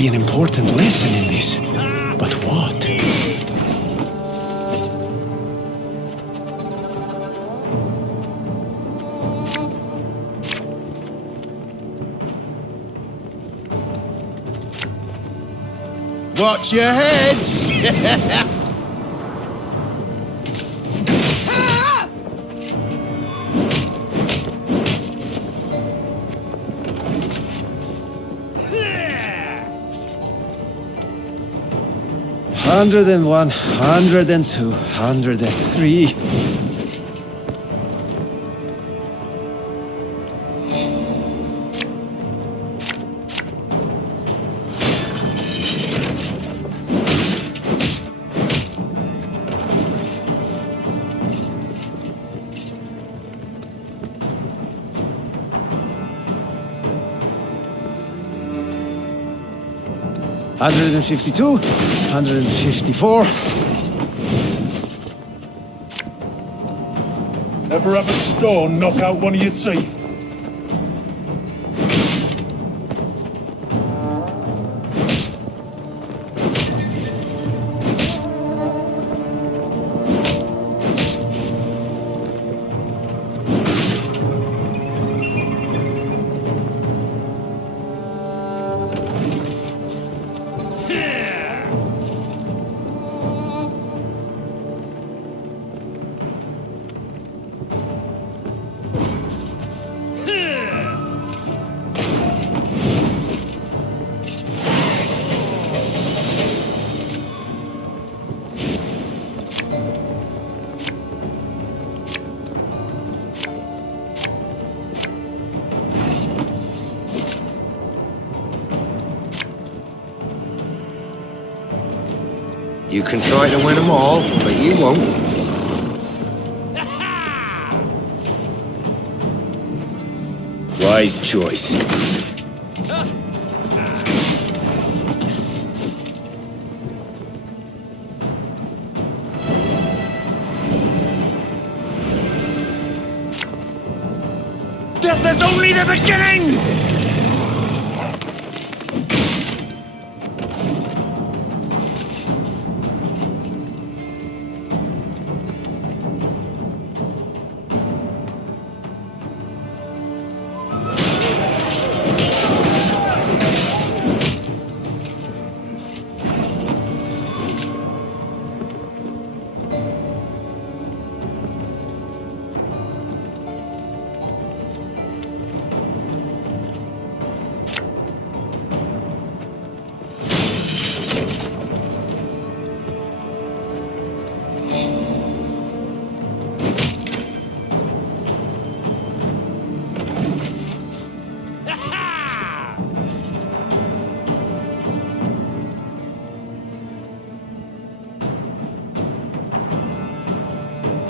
be an important lesson in this. But what? Watch your heads! 101, 102, 103. Hundred and 52, 154. Ever have a stone knock out one of your teeth? You can try to win them all, but you won't. Wise choice. Death is only the beginning!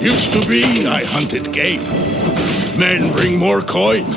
Used to be I hunted game. Men bring more coin.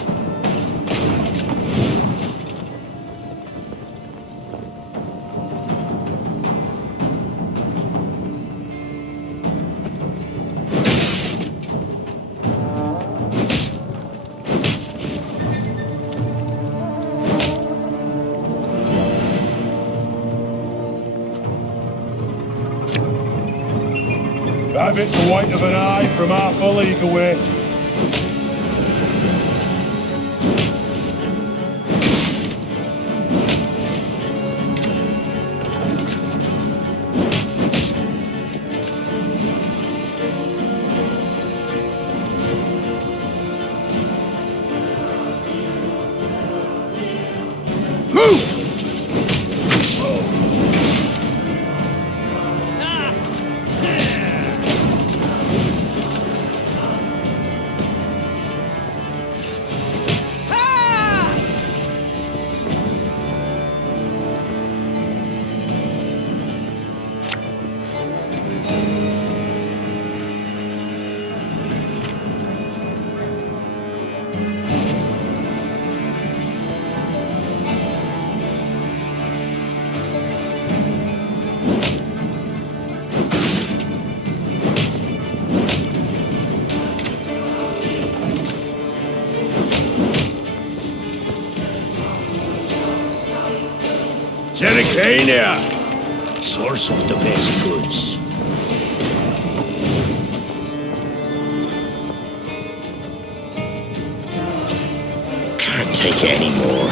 Have it the white of an eye from half a league away. Move! Dericania, source of the best goods. Can't take it anymore.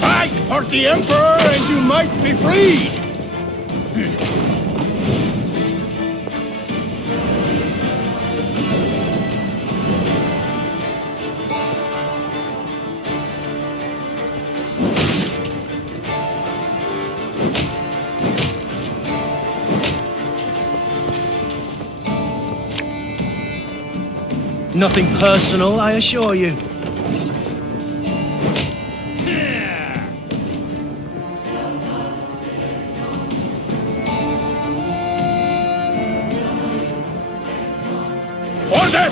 Fight for the Emperor and you might be freed! Nothing personal, I assure you. Order!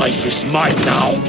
Life is mine now!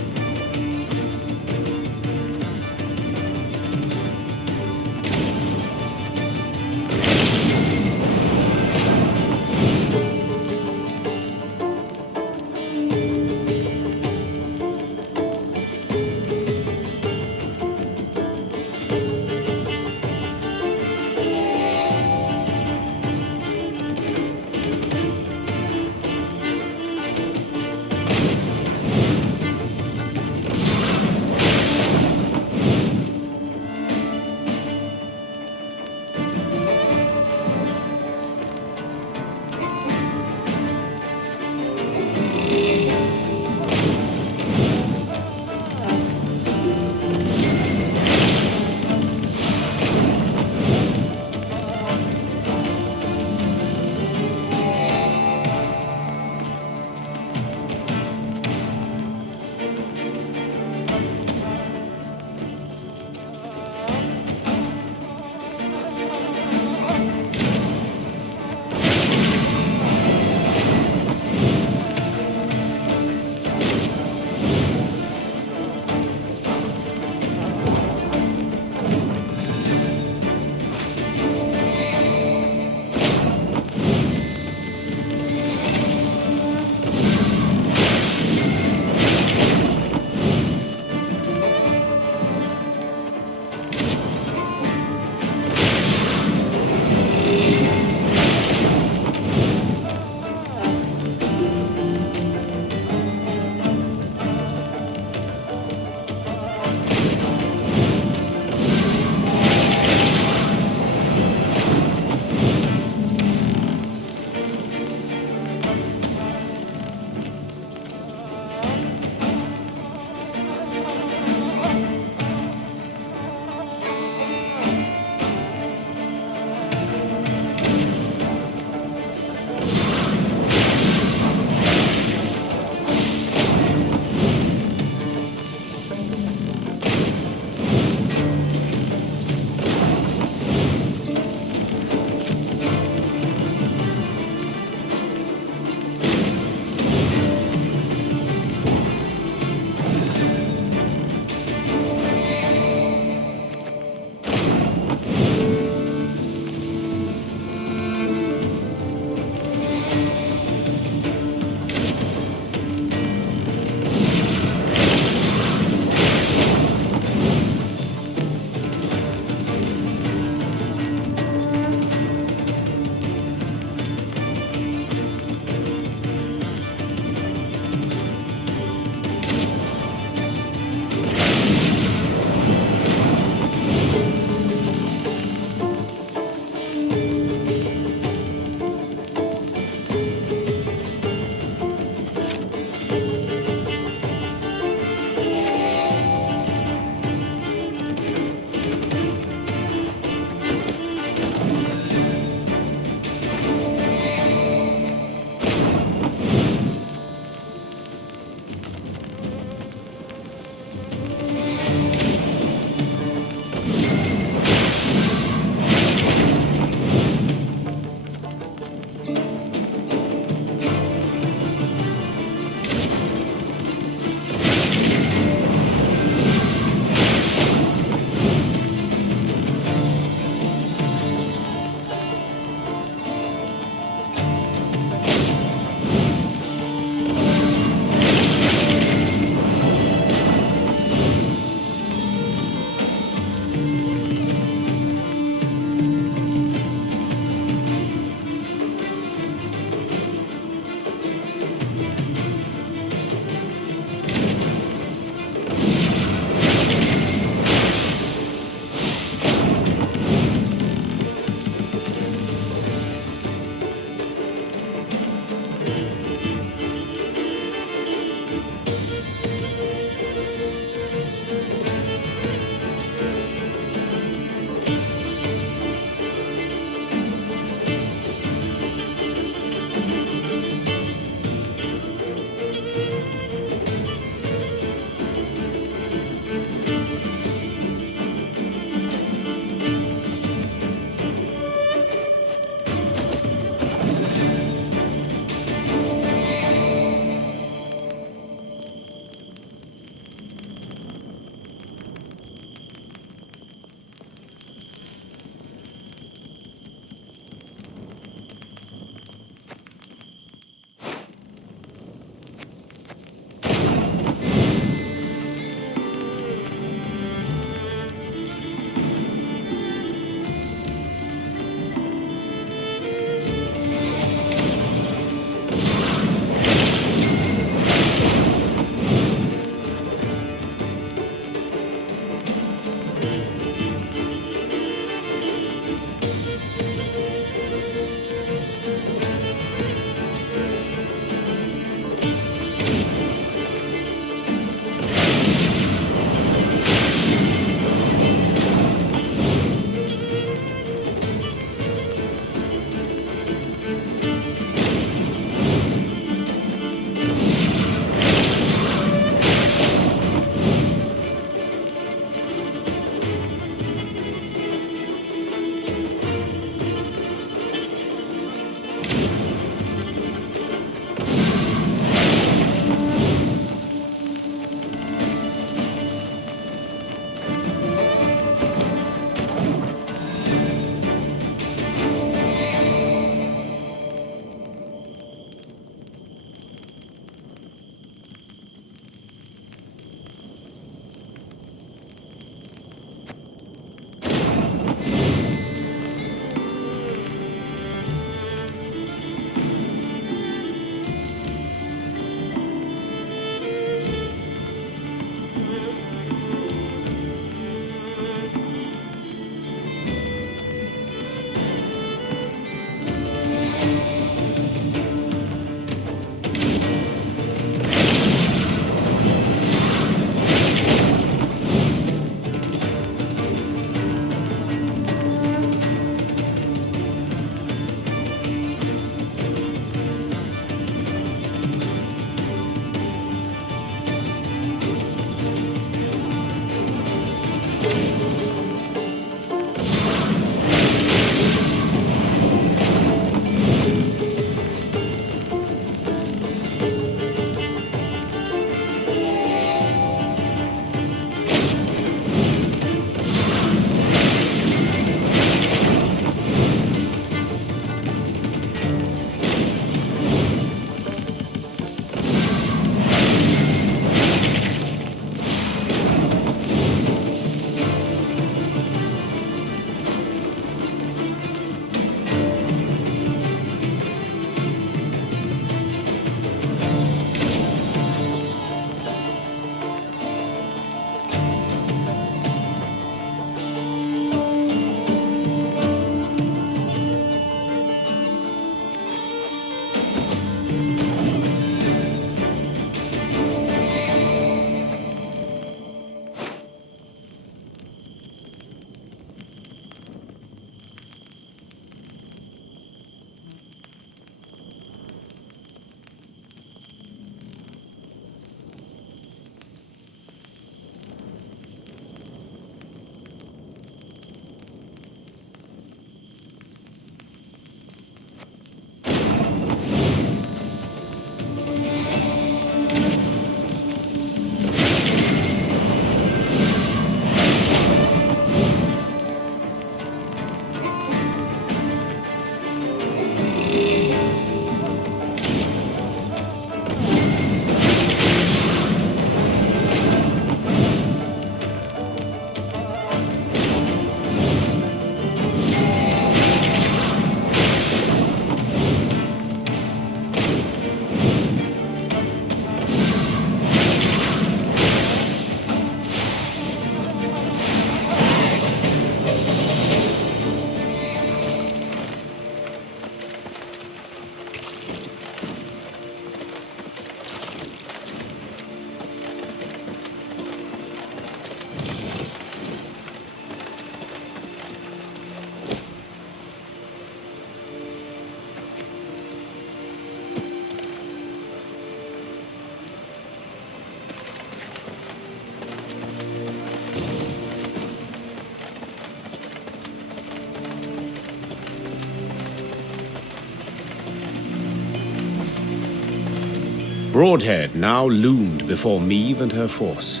Broadhead now loomed before Meve and her force.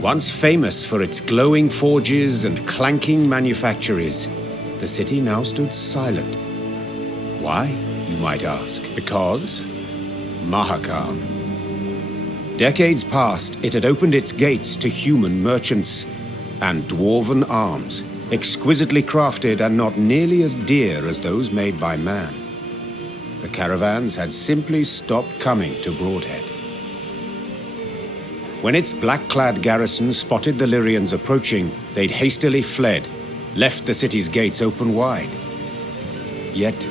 Once famous for its glowing forges and clanking manufactories, the city now stood silent. Why, you might ask? Because Mahakam. Decades past, it had opened its gates to human merchants and dwarven arms, exquisitely crafted and not nearly as dear as those made by man. The caravans had simply stopped coming to Broadhead. When its black-clad garrison spotted the Lyrians approaching, they'd hastily fled, left the city's gates open wide. Yet,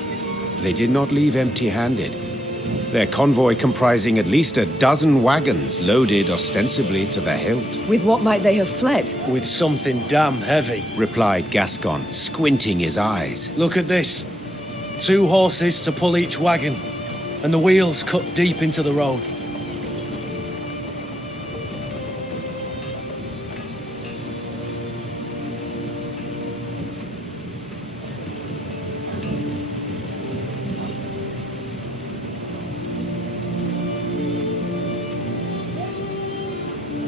they did not leave empty-handed. Their convoy comprising at least a dozen wagons loaded ostensibly to the hilt. With what might they have fled? With something damn heavy. Replied Gascon, squinting his eyes. Look at this. 2 horses to pull each wagon, and the wheels cut deep into the road.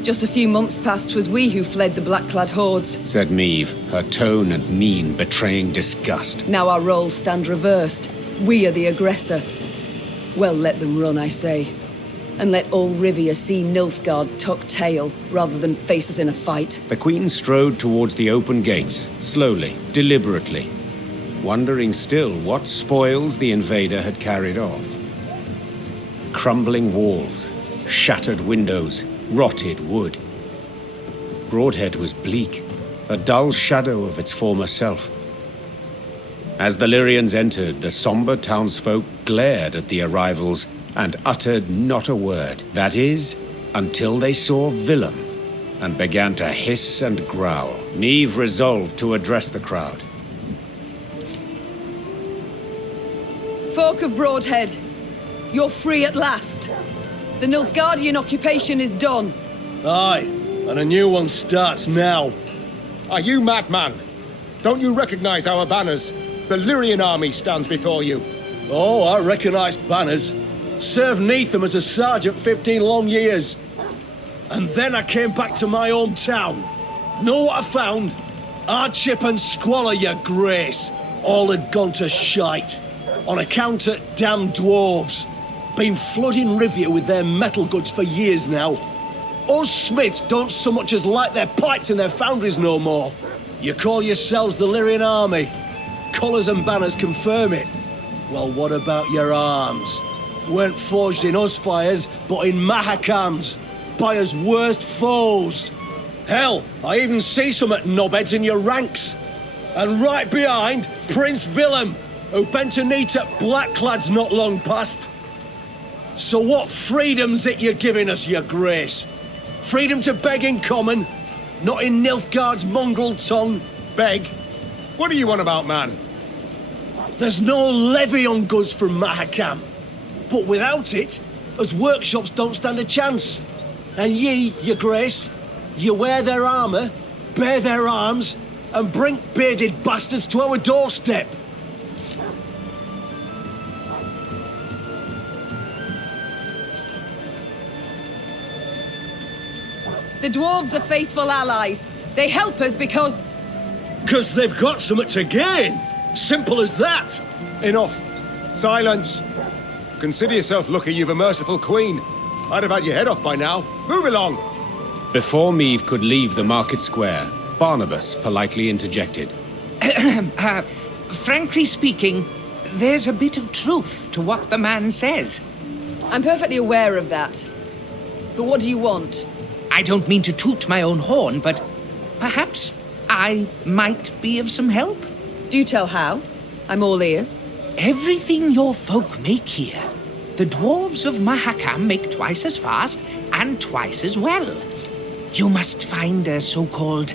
Just a few months past, 'twas we who fled the black-clad hordes. Said Meve, her tone and mien betraying disgust. Now our roles stand reversed. We are the aggressor. Well, let them run, I say. And let all Rivia see Nilfgaard tuck tail, rather than face us in a fight. The Queen strode towards the open gates, slowly, deliberately, wondering still what spoils the invader had carried off. Crumbling walls, shattered windows, rotted wood. Broadhead was bleak, a dull shadow of its former self. As the Lyrians entered, the somber townsfolk glared at the arrivals and uttered not a word. That is, until they saw Willem and began to hiss and growl. Meve resolved to address the crowd. Folk of Broadhead, you're free at last. The Nilfgaardian occupation is done. Aye, and a new one starts now. Are you madman? Don't you recognize our banners? The Lyrian army stands before you. Oh, I recognize banners. Served neath them as a sergeant 15 long years. And then I came back to my own town. Know what I found? Hardship and squalor, your grace. All had gone to shite. On account of damn dwarves. Been flooding Rivia with their metal goods for years now. Us smiths don't so much as light their pipes in their foundries no more. You call yourselves the Lyrian army. Colours and banners confirm it. Well, what about your arms? Weren't forged in us fires, but in Mahakam's. By us worst foes. Hell, I even see some at knobheads in your ranks. And right behind, Prince Willem, who bent a knee to blackclads not long past. So what freedom's it you're giving us, your grace? Freedom to beg in common, not in Nilfgaard's mongrel tongue. Beg? What do you want about, man? There's no levy on goods from Mahakam. But without it, us workshops don't stand a chance. And ye, your grace, you wear their armour, bear their arms, and bring bearded bastards to our doorstep. The dwarves are faithful allies. They help us because... 'Cause they've got something to gain. Simple as that. Enough. Silence! Consider yourself lucky you've a merciful queen. I'd have had your head off by now. Move along! Before Meave could leave the market square, Barnabas politely interjected. Frankly speaking, there's a bit of truth to what the man says. I'm perfectly aware of that. But what do you want? I don't mean to toot my own horn, but perhaps I might be of some help. Do tell how. I'm all ears. Everything your folk make here, the dwarves of Mahakam make twice as fast and twice as well. You must find a so-called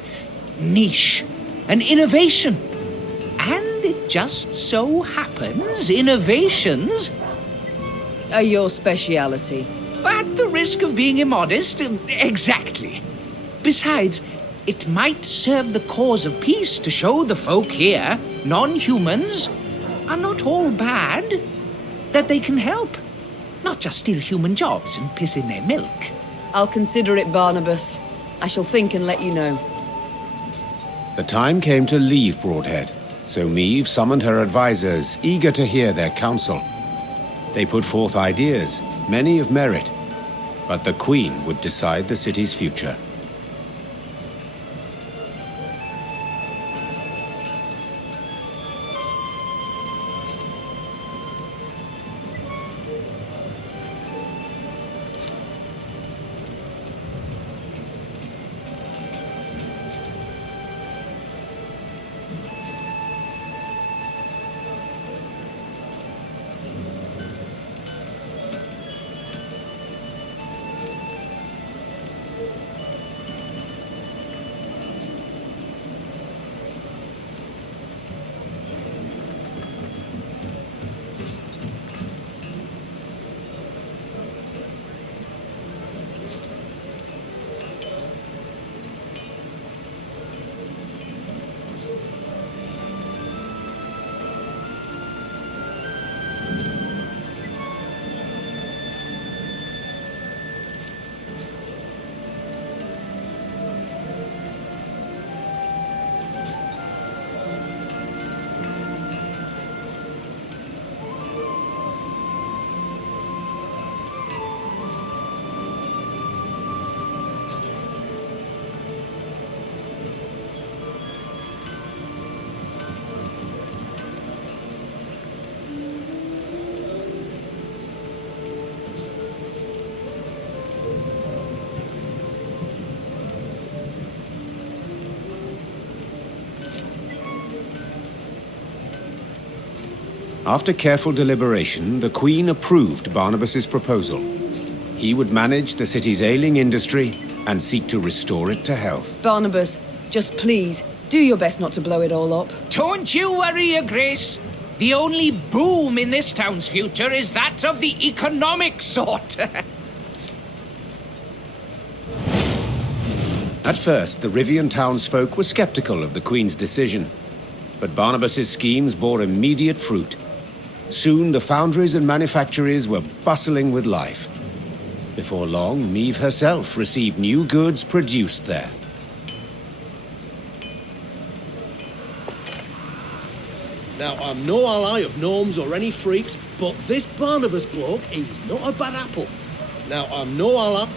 niche, an innovation. And it just so happens innovations Are your speciality. at the risk of being immodest, exactly. Besides, it might serve the cause of peace to show the folk here, non-humans, are not all bad, that they can help. Not just steal human jobs and piss in their milk. I'll consider it, Barnabas. I shall think and let you know. The time came to leave Broadhead, so Meave summoned her advisors, eager to hear their counsel. They put forth ideas, many of merit, but the Queen would decide the city's future. After careful deliberation, the Queen approved Barnabas's proposal. He would manage the city's ailing industry and seek to restore it to health. Barnabas, just please, do your best not to blow it all up. Don't you worry, Your Grace. The only boom in this town's future is that of the economic sort. At first, the Rivian townsfolk were skeptical of the Queen's decision, but Barnabas's schemes bore immediate fruit. Soon, the foundries and manufactories were bustling with life. Before long, Meave herself received new goods produced there. Now, I'm no ally of gnomes or any freaks, but this Barnabas bloke, he's not a bad apple. Now, I'm no ally...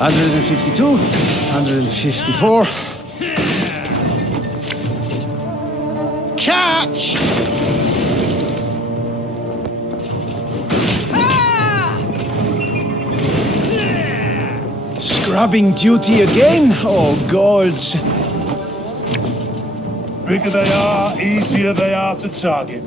$152, $154. Catch! Scrubbing duty again? Oh, gods. Bigger they are, easier they are to target.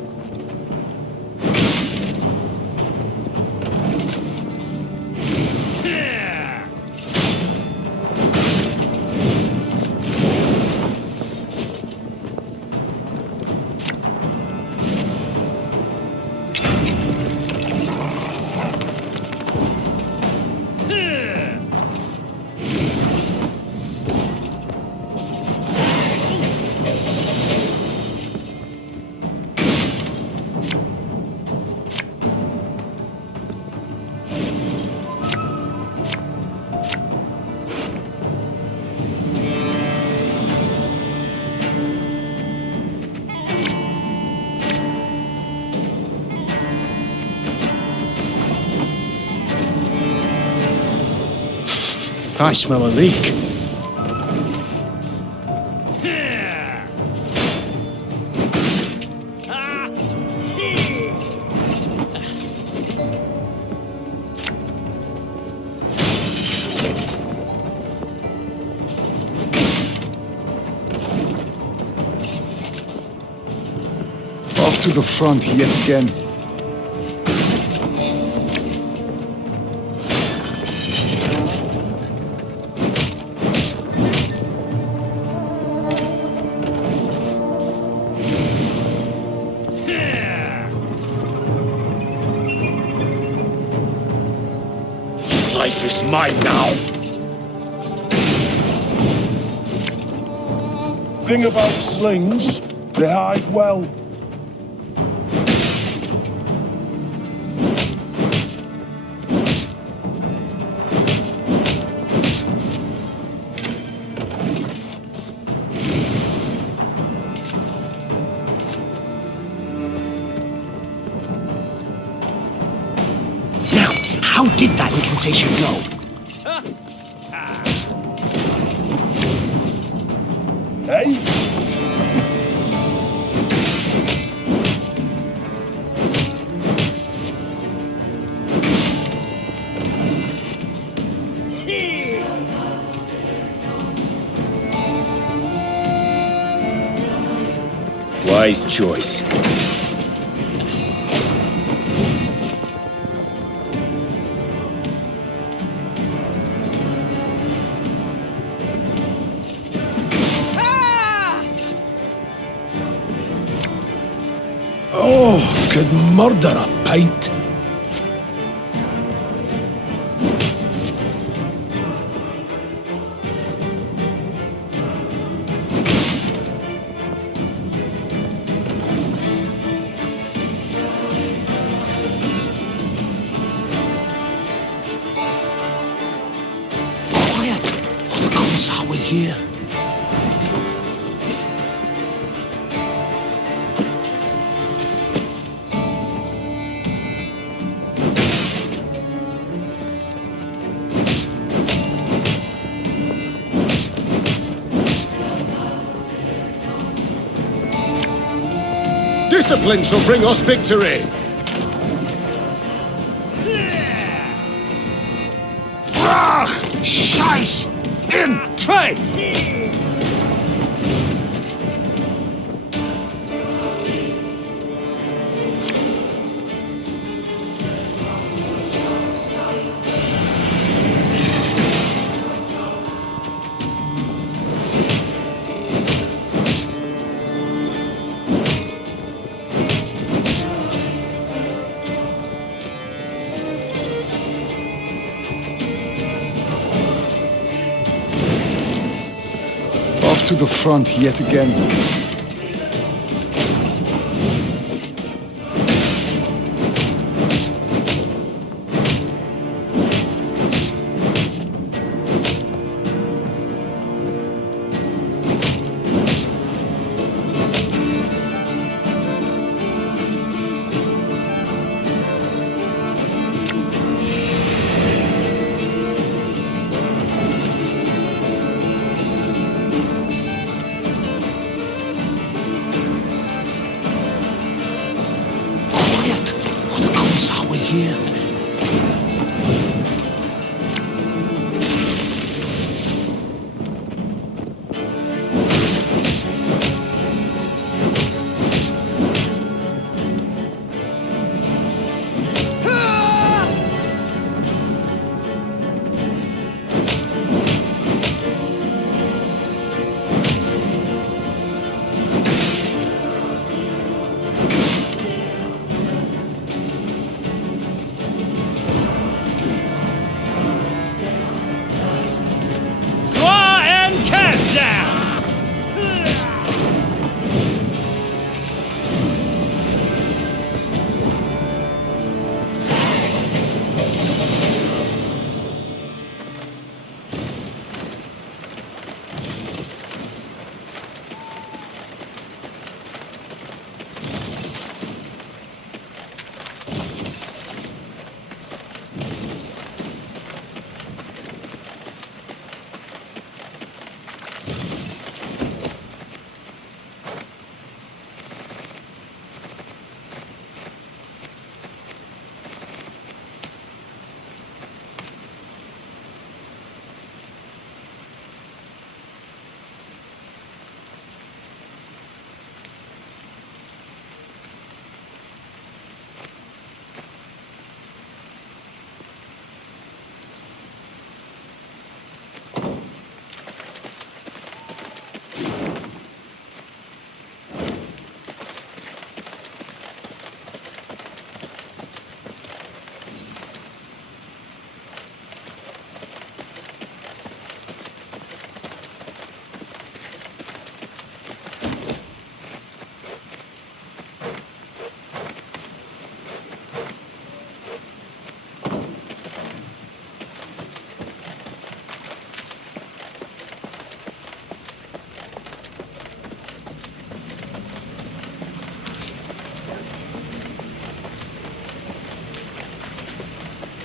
I smell a leak. Off to the front yet again. Life is mine now. Thing about slings, they hide well. Now, how did that incantation go? Hey? Wise choice. Oh, could murder a pint. Quiet, or the commissar will hear. Discipline shall bring us victory! Scheiß in zwei! Off to the front yet again.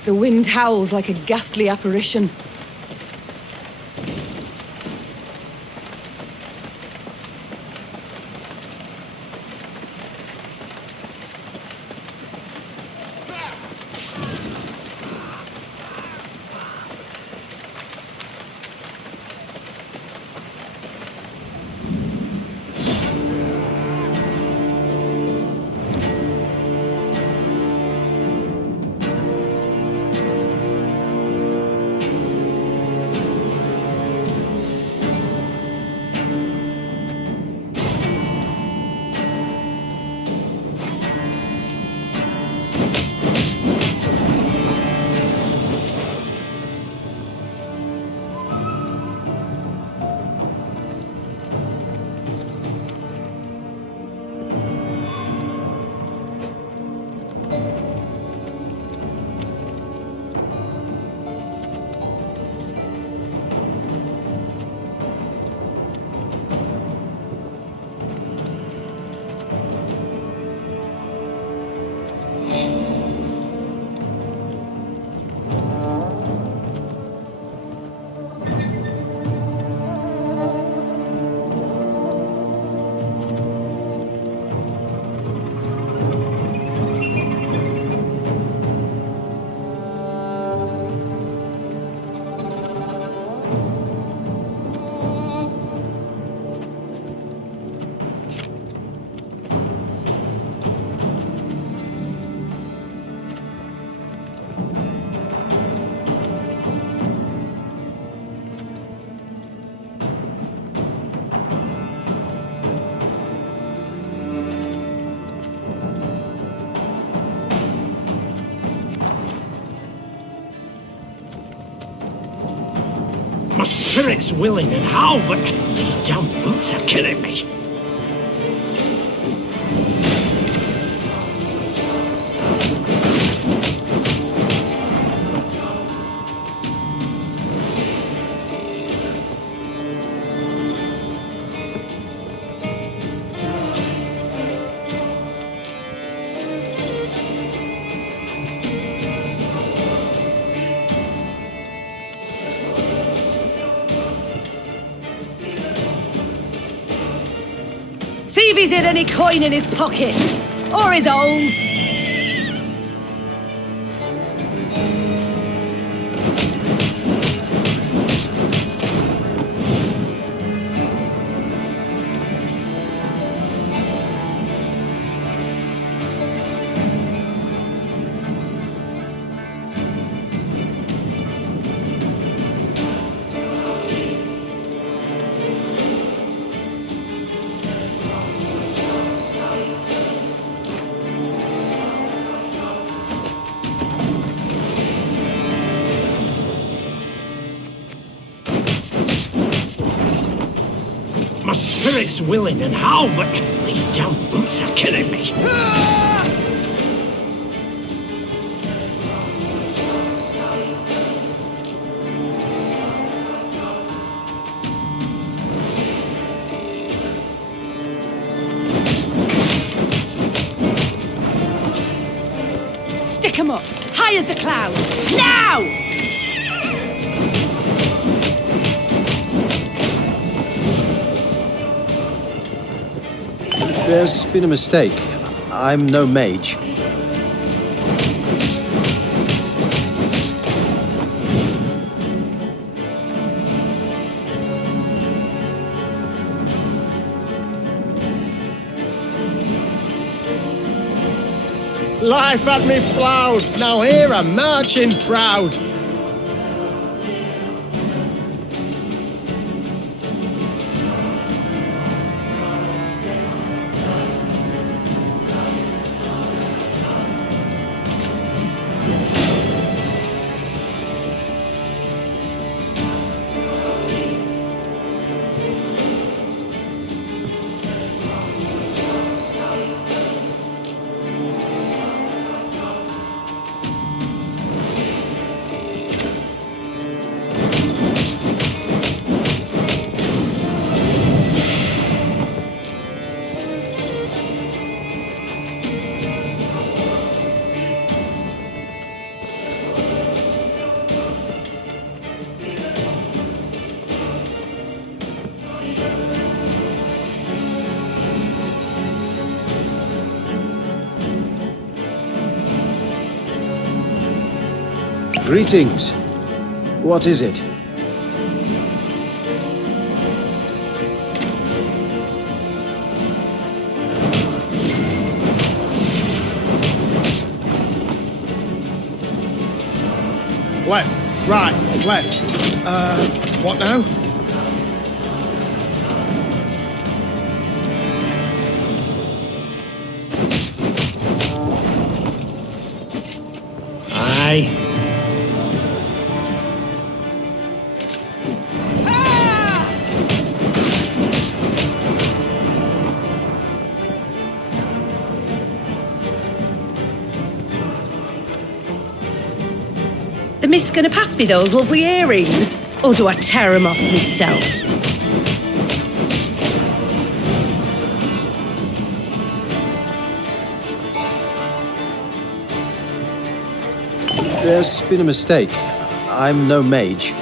The wind howls like a ghastly apparition. My spirit's willing and how, but these damn boots are killing me. See if he's hid any coin in his pockets, or his holes. My spirit's willing and how, but these damn boots are killing me. Stick 'em up, high as the clouds, now! There's been a mistake. I'm no mage. Life had me ploughed, now here I'm marching proud. Greetings. What is it? Left, right, left. What now? Aye. The mist's gonna pass me those lovely earrings? Or do I tear 'em off myself? There's been a mistake. I'm no mage.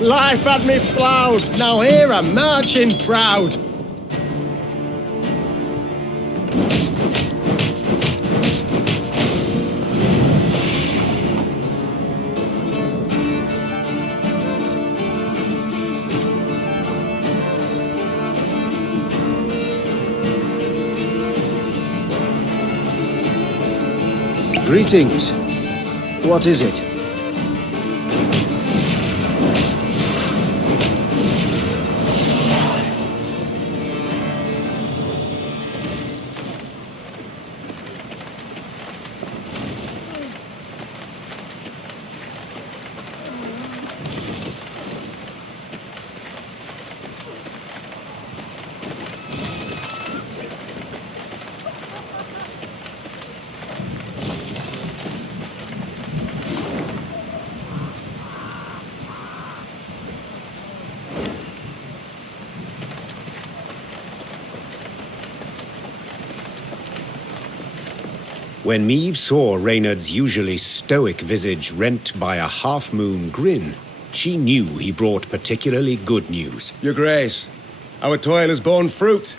Life had me ploughed, now here I'm marching proud. Greetings. What is it? When Meve saw Reynard's usually stoic visage rent by a half-moon grin, she knew he brought particularly good news. Your Grace, our toil has borne fruit.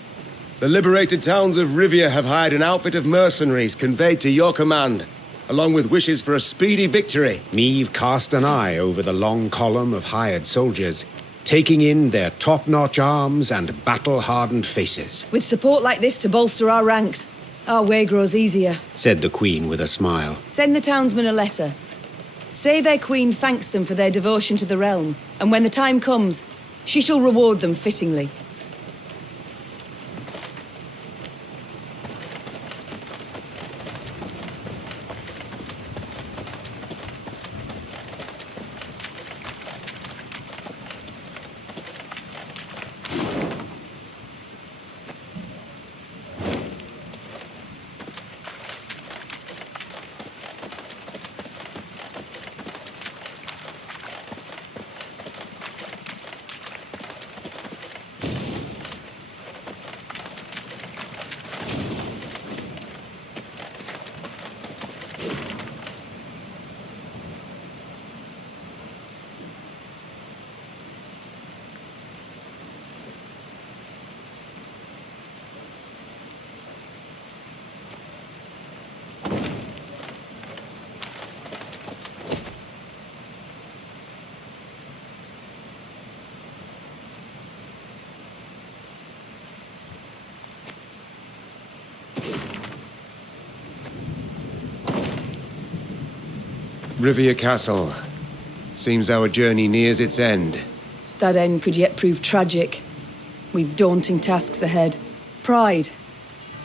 The liberated towns of Rivia have hired an outfit of mercenaries conveyed to your command, along with wishes for a speedy victory. Meve cast an eye over the long column of hired soldiers, taking in their top-notch arms and battle-hardened faces. With support like this to bolster our ranks, our way grows easier, said the Queen with a smile. Send the townsmen a letter. Say their queen thanks them for their devotion to the realm, and when the time comes, she shall reward them fittingly. Rivia Castle. Seems our journey nears its end. That end could yet prove tragic. We've daunting tasks ahead. Pride.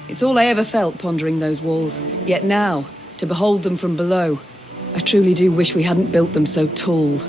It's all I ever felt pondering those walls. Yet now, to behold them from below, I truly do wish we hadn't built them so tall.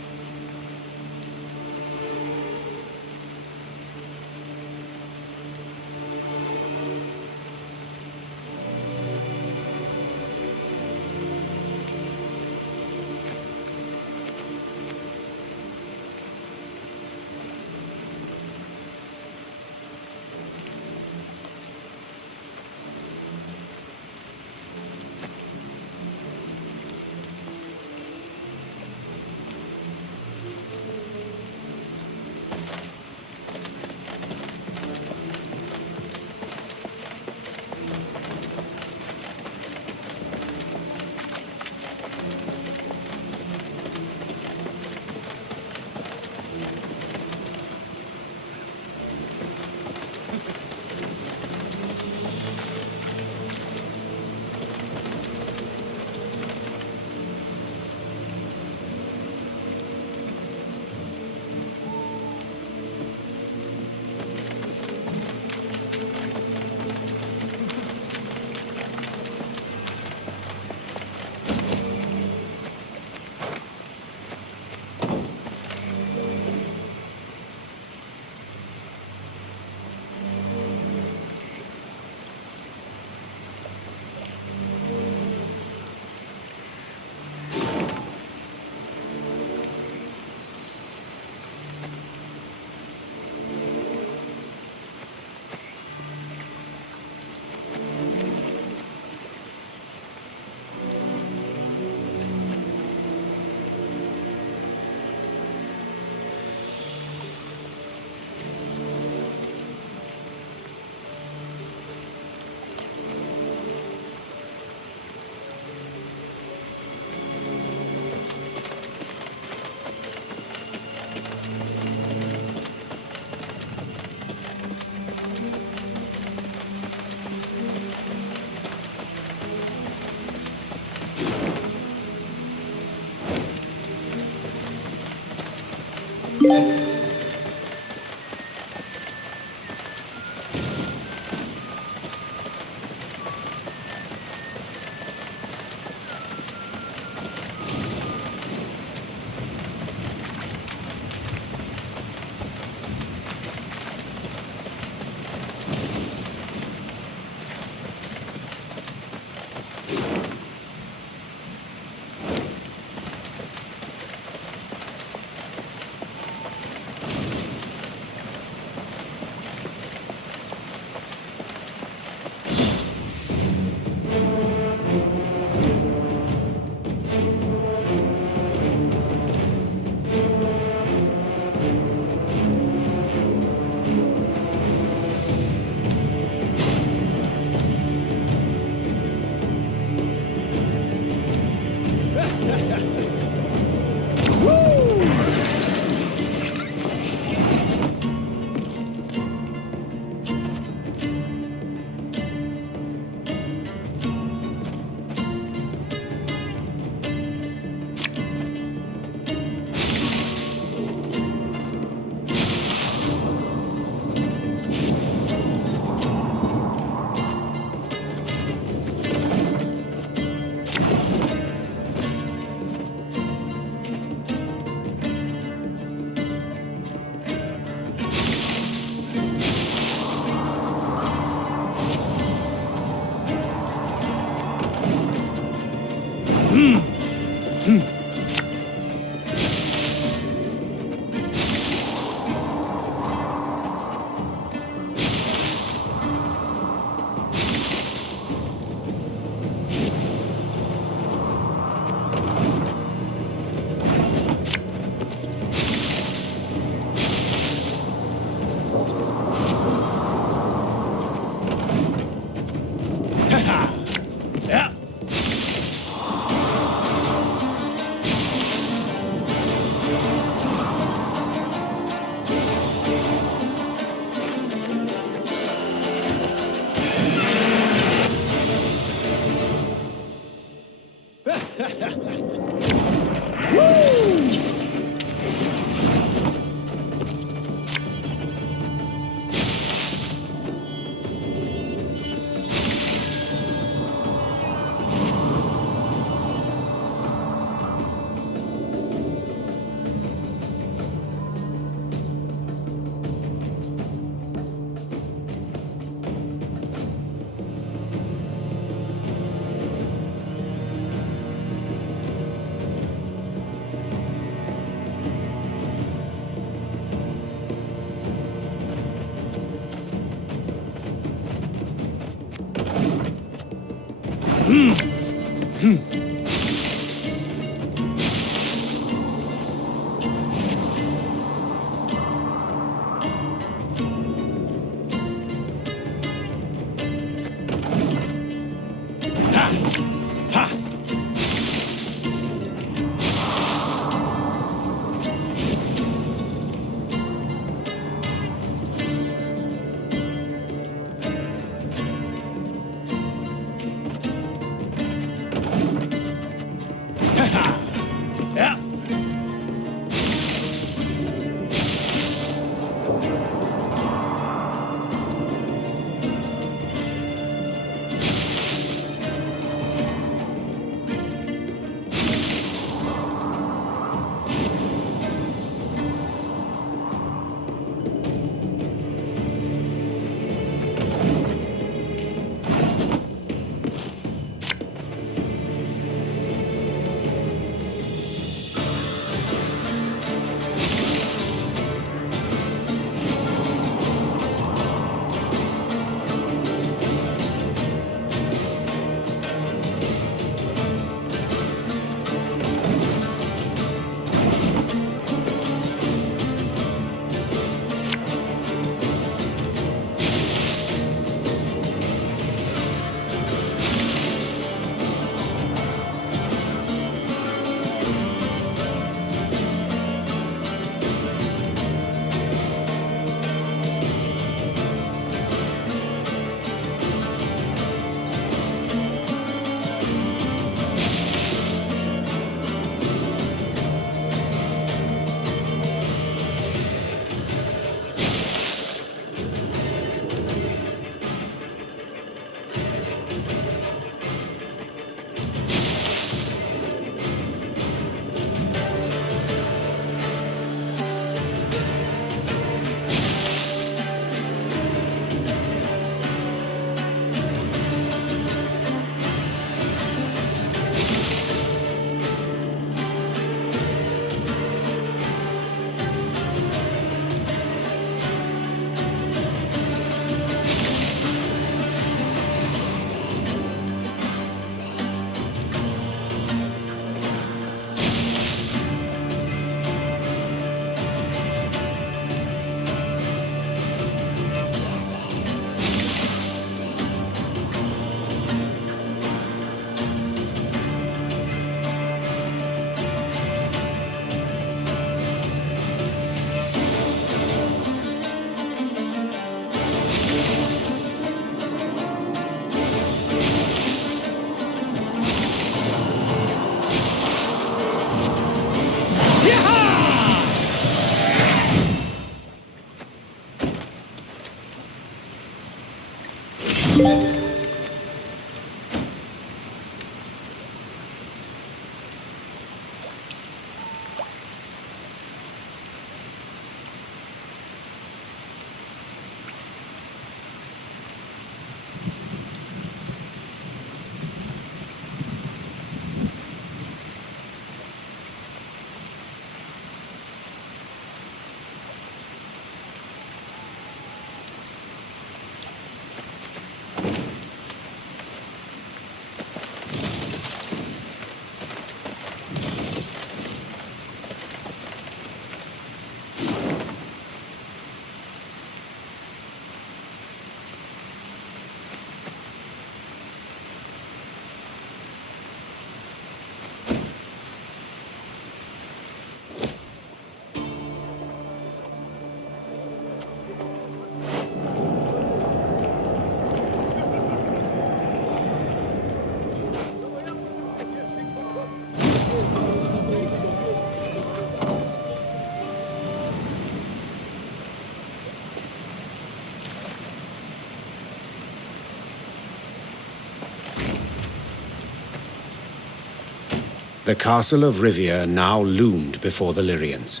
The castle of Rivia now loomed before the Lyrians.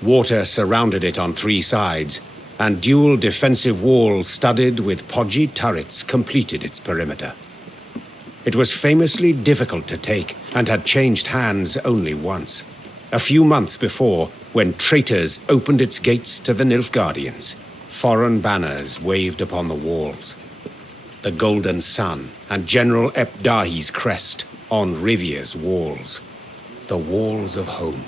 Water surrounded it on 3 sides, and dual defensive walls studded with podgy turrets completed its perimeter. It was famously difficult to take, and had changed hands only once. A few months before, when traitors opened its gates to the Nilfgaardians, foreign banners waved upon the walls. The Golden Sun and General Epdahi's crest on Rivia's walls. The walls of home.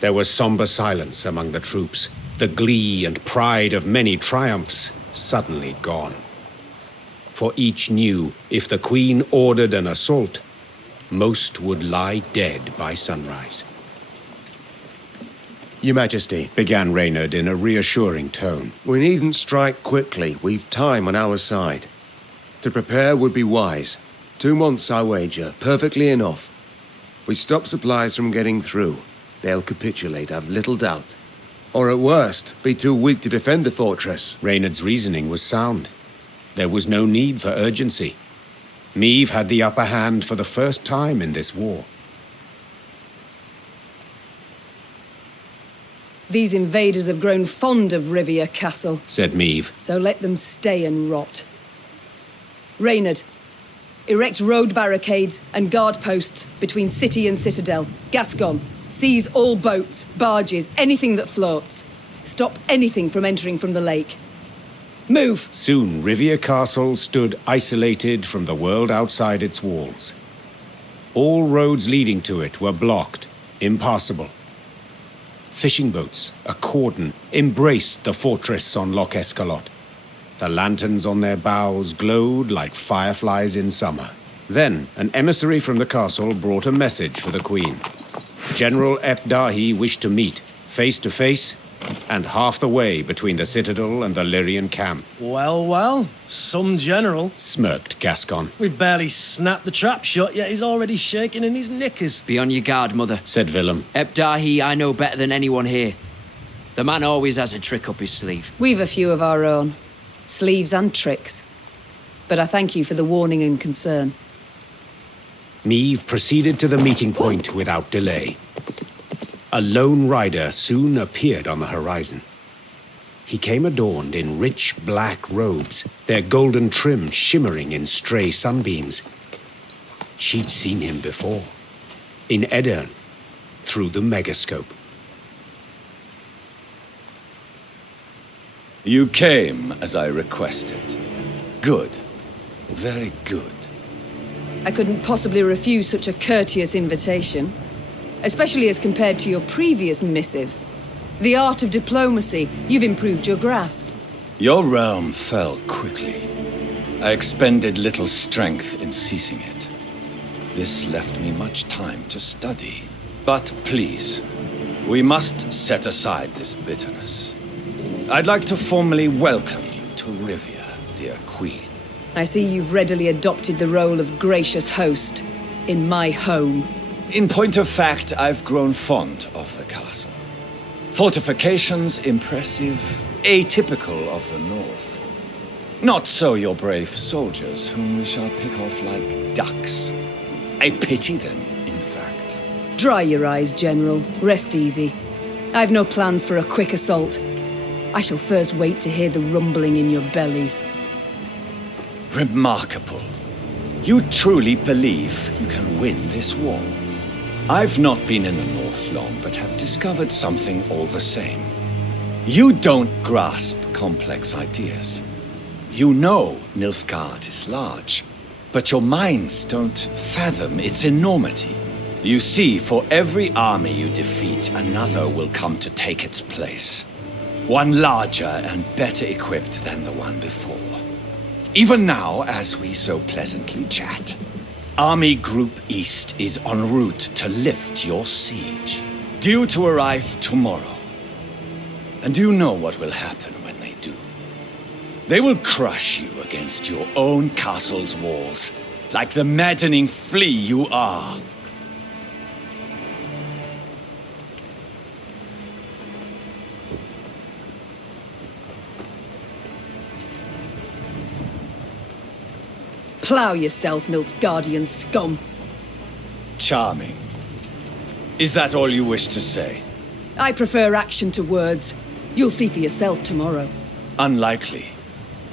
There was somber silence among the troops, the glee and pride of many triumphs suddenly gone. For each knew if the Queen ordered an assault, most would lie dead by sunrise. Your Majesty, Began Reynard in a reassuring tone. we needn't strike quickly. We've time on our side. To prepare would be wise. 2 months, I wager. Perfectly enough. We stop supplies from getting through. They'll capitulate, I've little doubt. Or at worst, be too weak to defend the fortress. Reynard's reasoning was sound. There was no need for urgency. Meave had the upper hand for the first time in this war. These invaders have grown fond of Rivia Castle, Said Meave. so let them stay and rot. Reynard, erect road barricades and guard posts between city and citadel. Gascon, seize all boats, barges, anything that floats. Stop anything from entering from the lake. Move! Soon Rivia Castle stood isolated from the world outside its walls. All roads leading to it were blocked, impassable. Fishing boats, a cordon, embraced the fortress on Loch Escalot. The lanterns on their bows glowed like fireflies in summer. Then, an emissary from the castle brought a message for the Queen. General Epdahi wished to meet, face to face, and half the way between the citadel and the Lyrian camp. Well, well, some general. Smirked Gascon. We've barely snapped the trap shut, yet he's already shaking in his knickers. Be on your guard, Mother. Said Willem. Epdahi I know better than anyone here. The man always has a trick up his sleeve. We've a few of our own. Sleeves and tricks. But I thank you for the warning and concern. Meave proceeded to the meeting point without delay. A lone rider soon appeared on the horizon. He came adorned in rich black robes, their golden trim shimmering in stray sunbeams. She'd seen him before, in Edirn, through the megascope. You came as I requested. Good. Very good. I couldn't possibly refuse such a courteous invitation, especially as compared to your previous missive. The art of diplomacy, you've improved your grasp. Your realm fell quickly. I expended little strength in seizing it. This left me much time to study. But please, we must set aside this bitterness. I'd like to formally welcome you to Rivia, dear Queen. I see you've readily adopted the role of gracious host in my home. In point of fact, I've grown fond of the castle. Fortifications impressive, atypical of the north. Not so your brave soldiers, whom we shall pick off like ducks. I pity them, in fact. Dry your eyes, General. Rest easy. I've no plans for a quick assault. I shall first wait to hear the rumbling in your bellies. Remarkable. You truly believe you can win this war? I've not been in the north long, but have discovered something all the same. You don't grasp complex ideas. You know Nilfgaard is large, but your minds don't fathom its enormity. You see, for every army you defeat, another will come to take its place. One larger and better equipped than the one before. Even now, as we so pleasantly chat, Army Group East is en route to lift your siege, due to arrive tomorrow. And you know what will happen when they do. They will crush you against your own castle's walls, like the maddening flea you are. Plough yourself, Nilfgaardian scum. charming. Is that all you wish to say? I prefer action to words. You'll see for yourself tomorrow. Unlikely.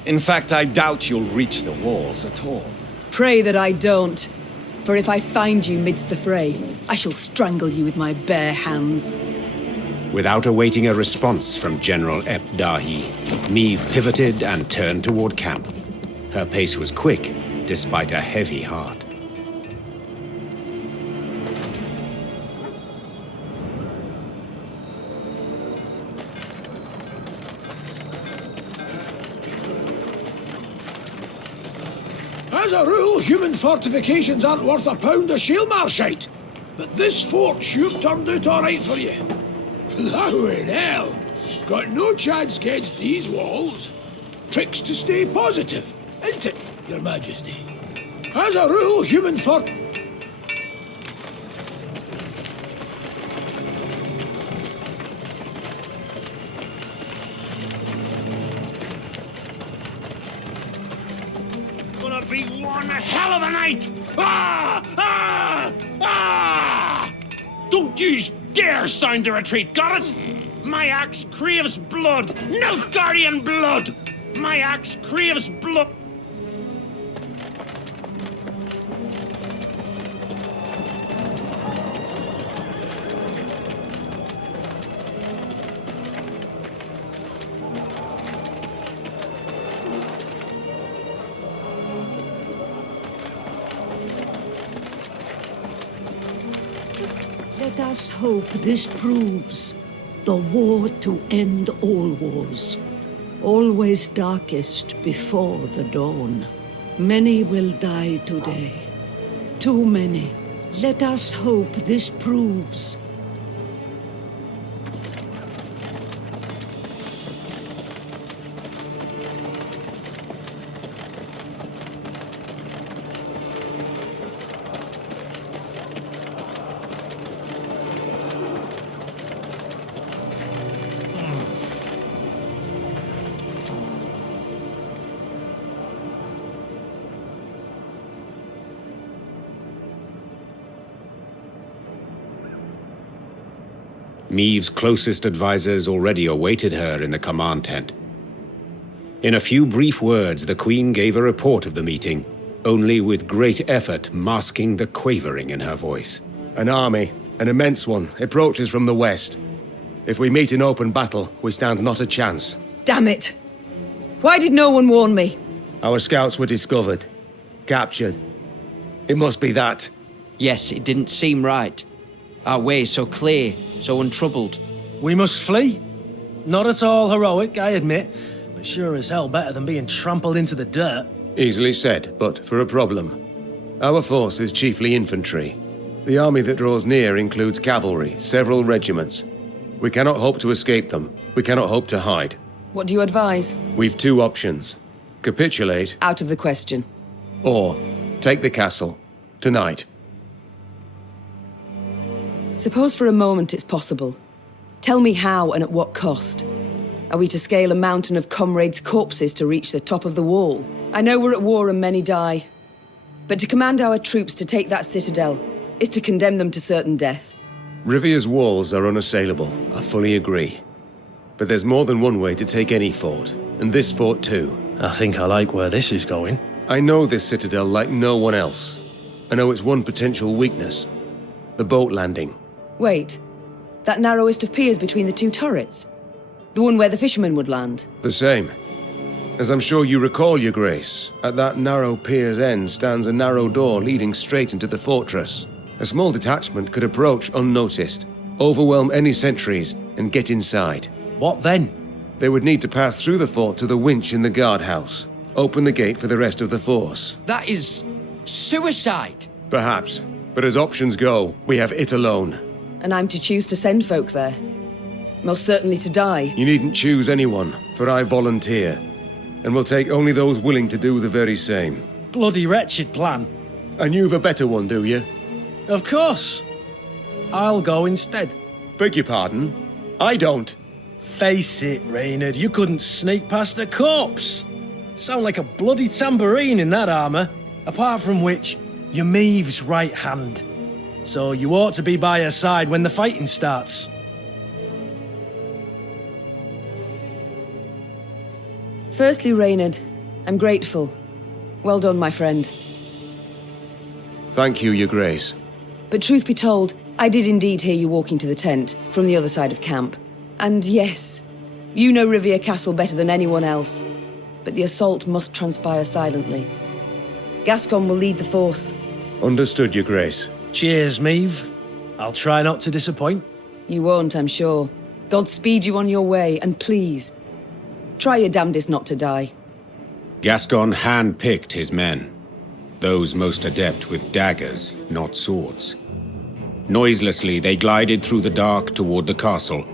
In fact, I doubt you'll reach the walls at all. Pray that I don't. For if I find you midst the fray, I shall strangle you with my bare hands. Without awaiting a response from General Dahi, Meve pivoted and turned toward camp. Her pace was quick, despite a heavy heart. As a rule, human fortifications aren't worth a pound of shale-marshite. But this fort sure turned out all right for you. Blowing hell! Got no chance against these walls. Tricks to stay positive, isn't it, Your Majesty? As a rule, human fort... Gonna be one hell of a night! Ah! Ah! Ah! Don't you dare sound the retreat, got it? My axe craves blood! Nilfgaardian blood! My axe craves blood! Let us hope this proves the war to end all wars. Always darkest before the dawn. Many will die today. Too many. Let us hope this proves. Meve's closest advisors already awaited her in the command tent. In a few brief words, the Queen gave a report of the meeting, only with great effort masking the quavering in her voice. An army, an immense one, approaches from the west. If we meet in open battle, we stand not a chance. Damn it! Why did no one warn me? Our scouts were discovered, captured. It must be that. Yes, it didn't seem right. Our way so clear, so untroubled. We must flee? Not at all heroic, I admit, but sure as hell better than being trampled into the dirt. Easily said, but for a problem. Our force is chiefly infantry. The army that draws near includes cavalry, several regiments. We cannot hope to escape them. We cannot hope to hide. What do you advise? We've two options. Capitulate, Out of the question. or take the castle. Tonight. Suppose for a moment it's possible. Tell me how and at what cost. Are we to scale a mountain of comrades' corpses to reach the top of the wall? I know we're at war and many die. But to command our troops to take that citadel is to condemn them to certain death. Rivia's walls are unassailable, I fully agree. But there's more than one way to take any fort, and this fort too. I think I like where this is going. I know this citadel like no one else. I know its one potential weakness. The boat landing. Wait, that narrowest of piers between the two turrets? The one where the fishermen would land? The same. As I'm sure you recall, Your Grace, at that narrow pier's end stands a narrow door leading straight into the fortress. A small detachment could approach unnoticed, overwhelm any sentries, and get inside. What then? They would need to pass through the fort to the winch in the guardhouse. Open the gate for the rest of the force. That is... suicide! Perhaps. But as options go, we have it alone. And I'm to choose to send folk there? Most certainly to die. You needn't choose anyone, for I volunteer. And will take only those willing to do the very same. Bloody wretched plan. And you've a better one, do you? Of course. I'll go instead. Beg your pardon? I don't. Face it, Reynard, you couldn't sneak past a corpse. Sound like a bloody tambourine in that armour. Apart from which, you're Meve's right hand. So you ought to be by her side when the fighting starts. Firstly, Reynard, I'm grateful. Well done, my friend. Thank you, Your Grace. But truth be told, I did indeed hear you walking to the tent from the other side of camp. And yes, you know Rivia Castle better than anyone else. But the assault must transpire silently. Gascon will lead the force. Understood, Your Grace. Cheers, Meave. I'll try not to disappoint. You won't, I'm sure. God speed you on your way, and please, try your damnedest not to die. Gascon hand-picked his men. Those most adept with daggers, not swords. Noiselessly, they glided through the dark toward the castle,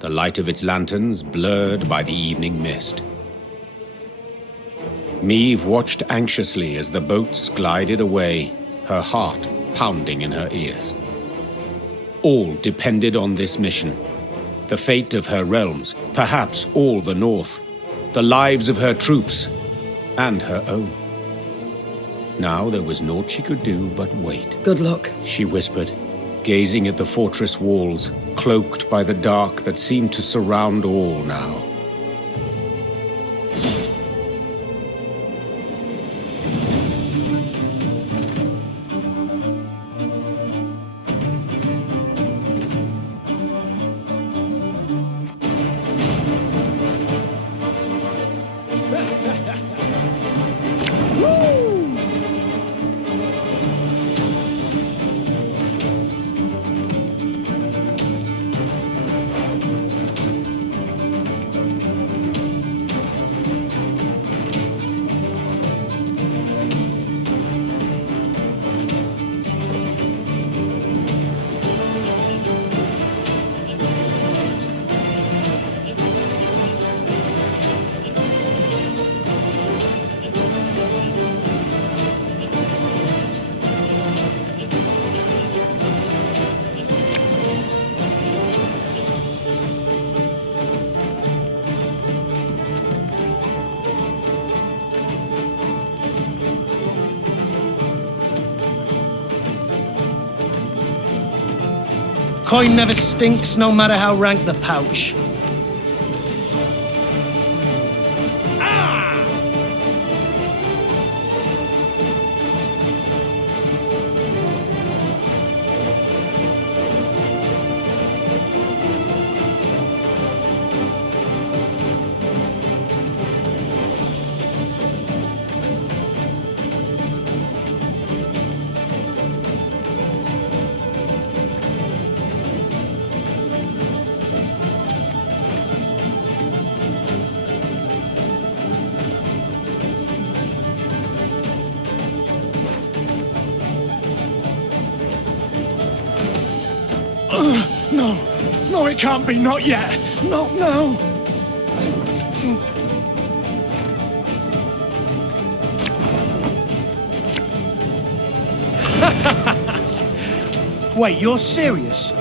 the light of its lanterns blurred by the evening mist. Meave watched anxiously as the boats glided away, her heart pounding in her ears. All depended on this mission. The fate of her realms, perhaps all the North, the lives of her troops, and her own. Now there was naught she could do but wait. Good luck, she whispered, gazing at the fortress walls, cloaked by the dark that seemed to surround all now. Coin never stinks, no matter how rank the pouch. No, no, it can't be, not yet. No, no. Wait, you're serious?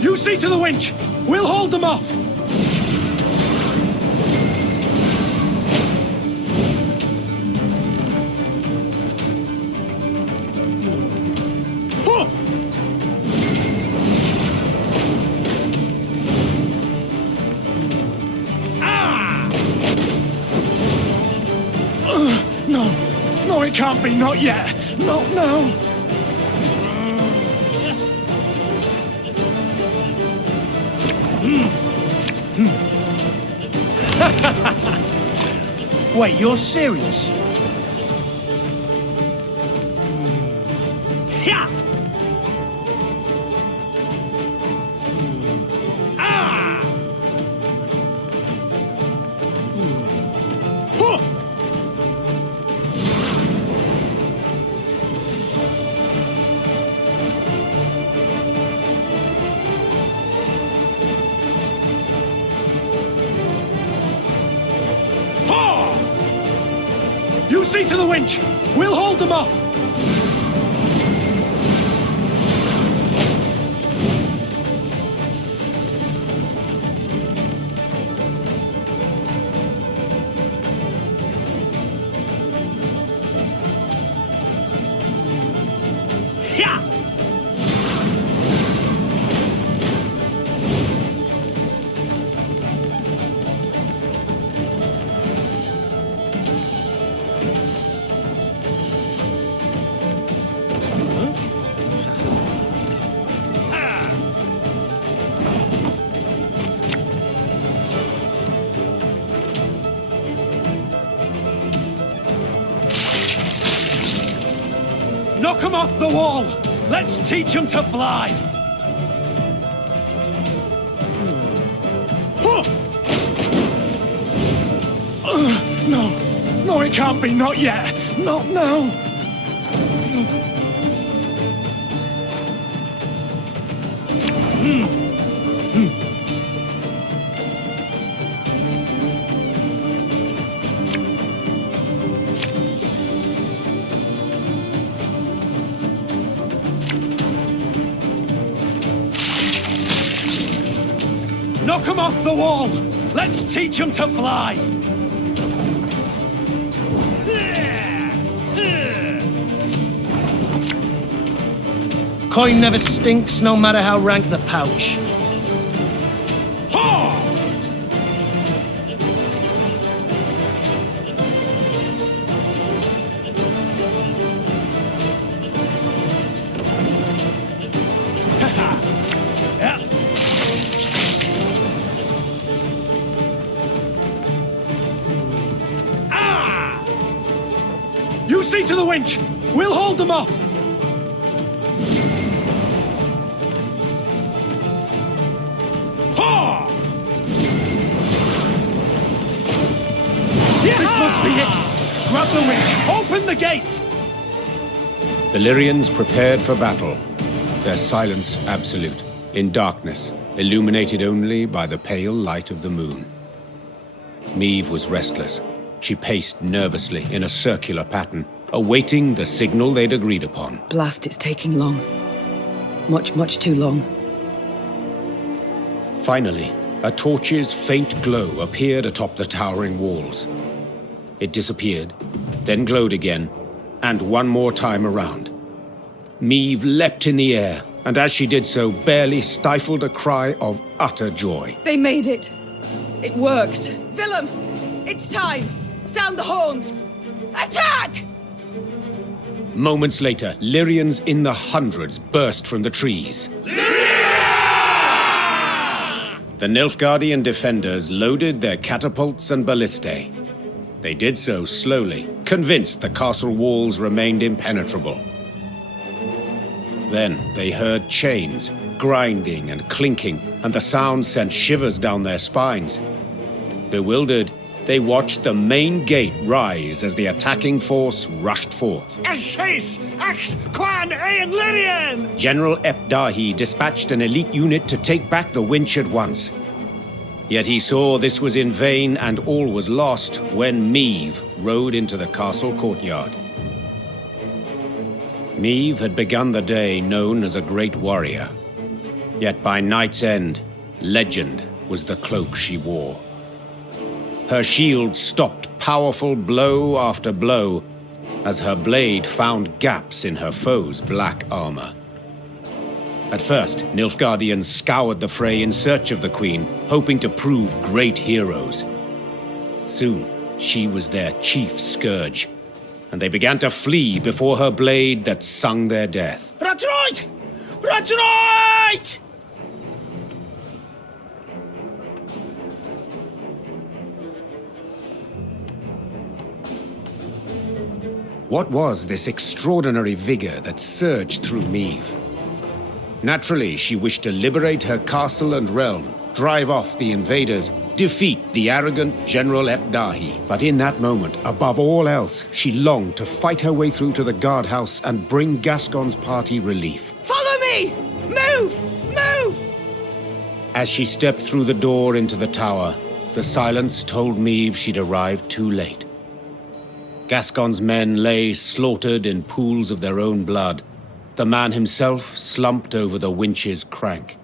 You see to the winch! We'll hold them off! No, no, it can't be, not yet. No, no. Wait, you're serious? see to the winch! We'll hold them off! Yeah! Knock them off the wall! Let's teach them to fly! No! No, it can't be, not yet! Not now! Knock them off the wall! Let's teach them to fly! Coin never stinks, no matter how rank the pouch. You see to the winch! We'll hold them off! This must be it! Grab the winch! Open the gate! The Lyrians prepared for battle, their silence absolute, in darkness, illuminated only by the pale light of the moon. Meve was restless. She paced nervously in a circular pattern, awaiting the signal they'd agreed upon. Blast, it's taking long. Much, much too long. Finally, a torch's faint glow appeared atop the towering walls. It disappeared, then glowed again, and one more time around. Meve leapt in the air, and as she did so, barely stifled a cry of utter joy. They made it! It worked! Willem! It's time! Sound the horns! Attack! Moments later, Lyrians in the hundreds burst from the trees. The Nilfgaardian defenders loaded their catapults and ballistae. They did so slowly, convinced the castle walls remained impenetrable. Then they heard chains, grinding and clinking, and the sound sent shivers down their spines. Bewildered, they watched the main gate rise as the attacking force rushed forth. General Epdahi dispatched an elite unit to take back the winch at once. Yet he saw this was in vain and all was lost when Meve rode into the castle courtyard. Meve had begun the day known as a great warrior. Yet by night's end, legend was the cloak she wore. Her shield stopped powerful blow after blow as her blade found gaps in her foe's black armor. At first, Nilfgaardians scoured the fray in search of the Queen, hoping to prove great heroes. Soon, she was their chief scourge, and they began to flee before her blade that sung their death. Retreat! Retreat! What was this extraordinary vigor that surged through Meve? Naturally, she wished to liberate her castle and realm, drive off the invaders, defeat the arrogant General Epdahi. But in that moment, above all else, she longed to fight her way through to the guardhouse and bring Gascon's party relief. Follow me! Move! Move! As she stepped through the door into the tower, the silence told Meve she'd arrived too late. Gascon's men lay slaughtered in pools of their own blood. The man himself slumped over the winch's crank.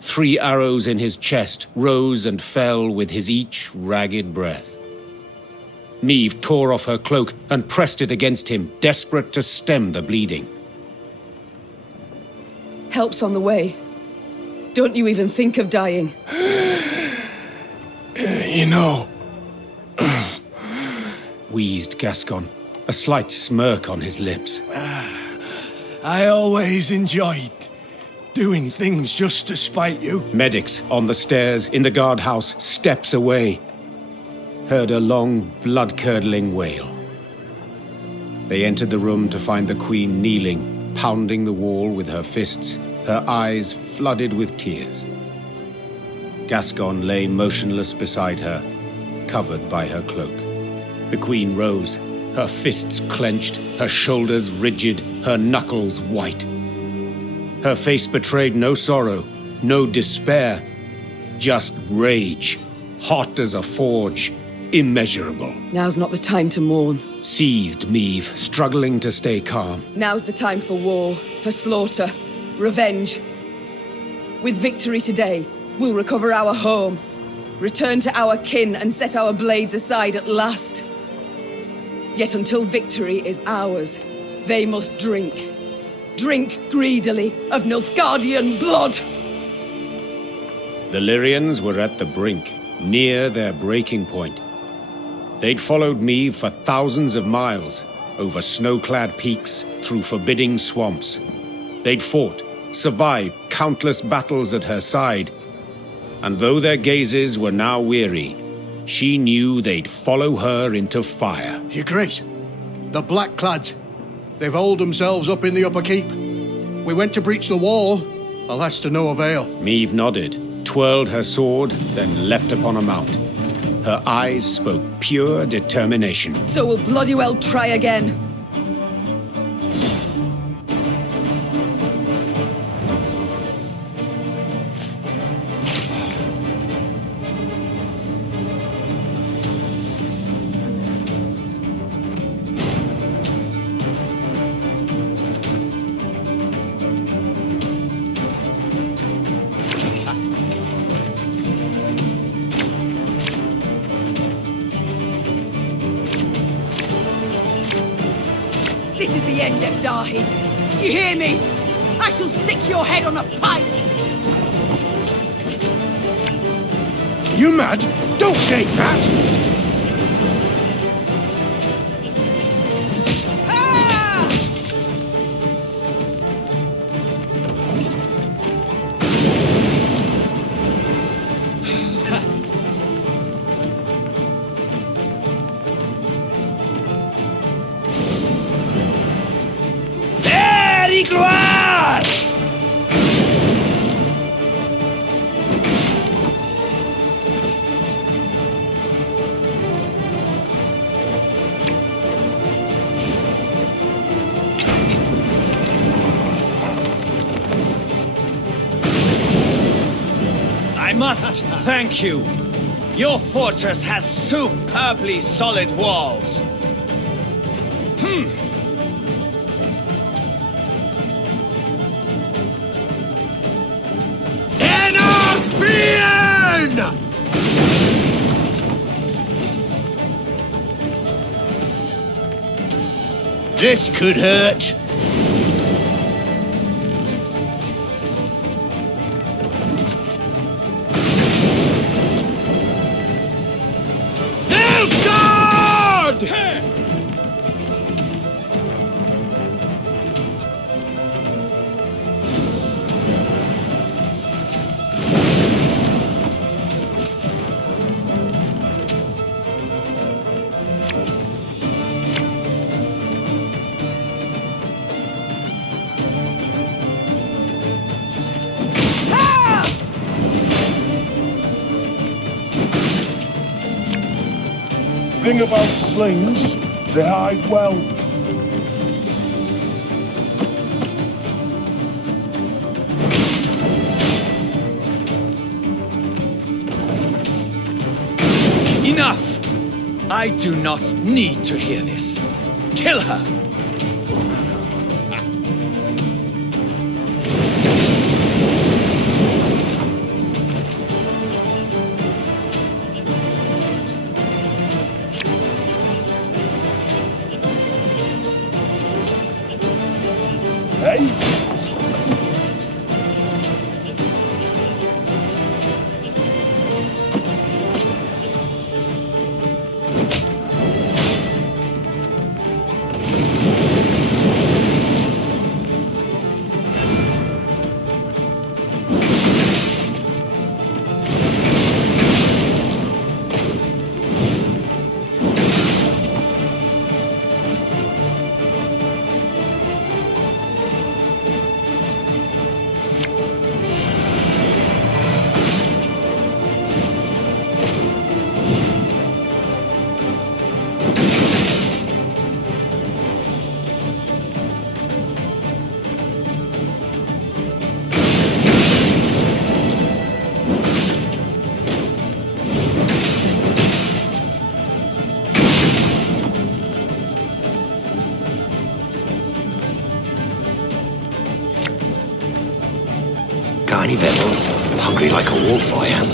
3 arrows in his chest rose and fell with his each ragged breath. Meve tore off her cloak and pressed it against him, desperate to stem the bleeding. Help's on the way. Don't you even think of dying. You know... wheezed Gascon, a slight smirk on his lips. I always enjoyed doing things just to spite you. Medics on the stairs in the guardhouse, steps away, heard a long, blood-curdling wail. They entered the room to find the Queen kneeling, pounding the wall with her fists, her eyes flooded with tears. Gascon lay motionless beside her, covered by her cloak. The Queen rose, her fists clenched, her shoulders rigid, her knuckles white. Her face betrayed no sorrow, no despair, just rage, hot as a forge, immeasurable. Now's not the time to mourn. Seethed Meve, struggling to stay calm. Now's the time for war, for slaughter, revenge. With victory today, we'll recover our home, return to our kin and set our blades aside at last. Yet until victory is ours, they must drink. Drink greedily of Nilfgaardian blood! The Lyrians were at the brink, near their breaking point. They'd followed Meve for thousands of miles, over snow-clad peaks, through forbidding swamps. They'd fought, survived countless battles at her side. And though their gazes were now weary, she knew they'd follow her into fire. Your Grace, the Blackclads, they've holed themselves up in the upper keep. We went to breach the wall, alas to no avail. Meve nodded, twirled her sword, then leapt upon a mount. Her eyes spoke pure determination. So we'll bloody well try again. This is the end, Dahi. Do you hear me? I shall stick your head on a pike! You mad? Don't say that! Gloire! I must thank you. Your fortress has superbly solid walls. This could hurt. Thing about slings, they hide well. Enough! I do not need to hear this. Kill her! Got any victuals? Hungry like a wolf, I am.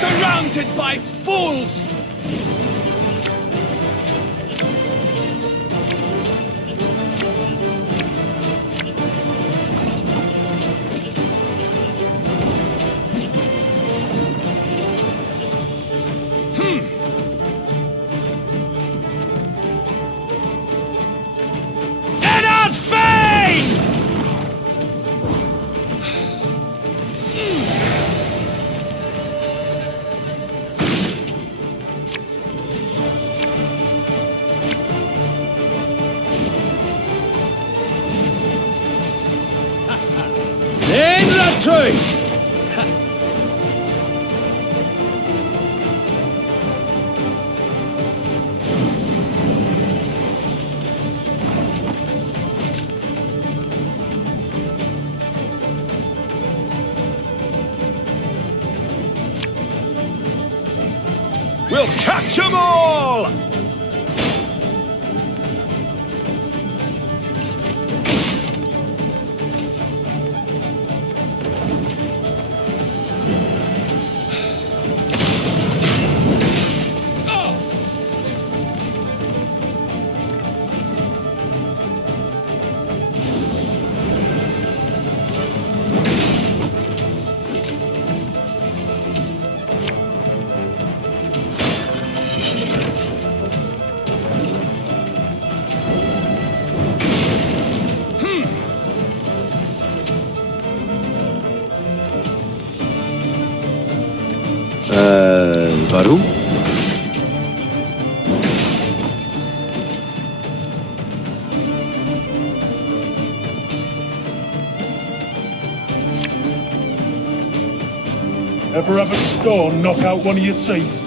Surrounded by fools! In the truth! We'll catch 'em all! Warum? Ever have a stone knock out one of your teeth?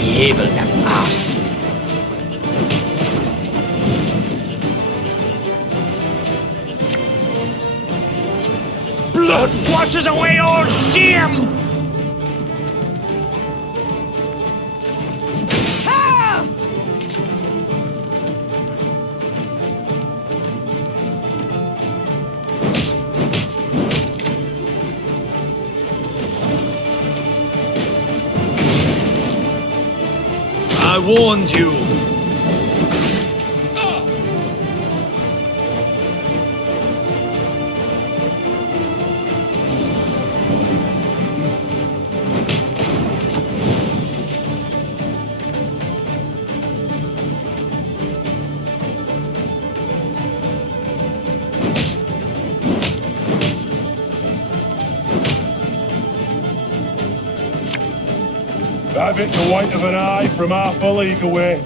Diabel, that ass. Blood washes away all shame! I warned you. Have it the white of an eye from half a league away.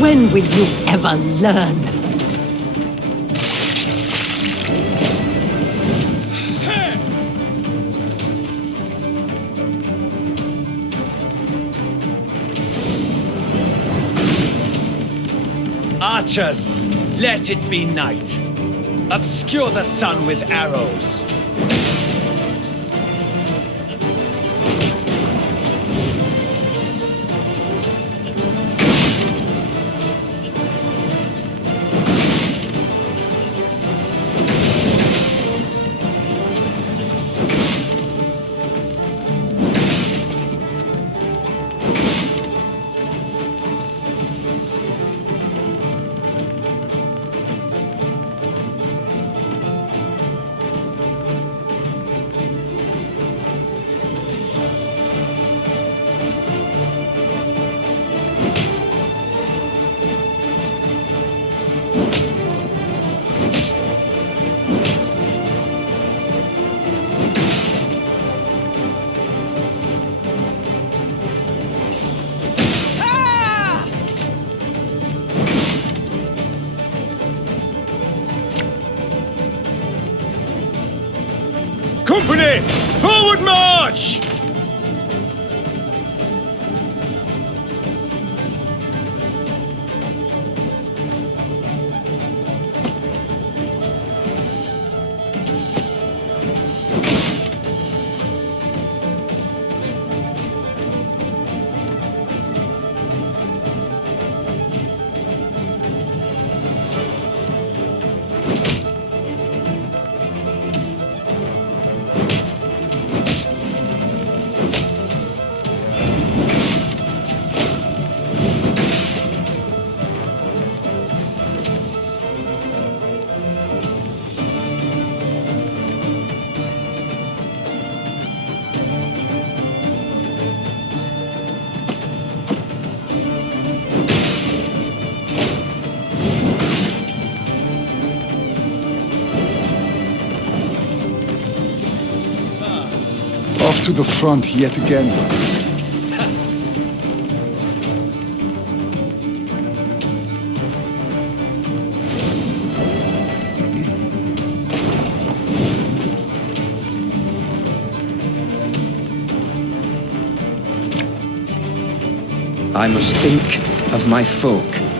When will you ever learn? Archers, let it be night. Obscure the sun with arrows. Company! Forward march! Off to the front yet again. I must think of my folk.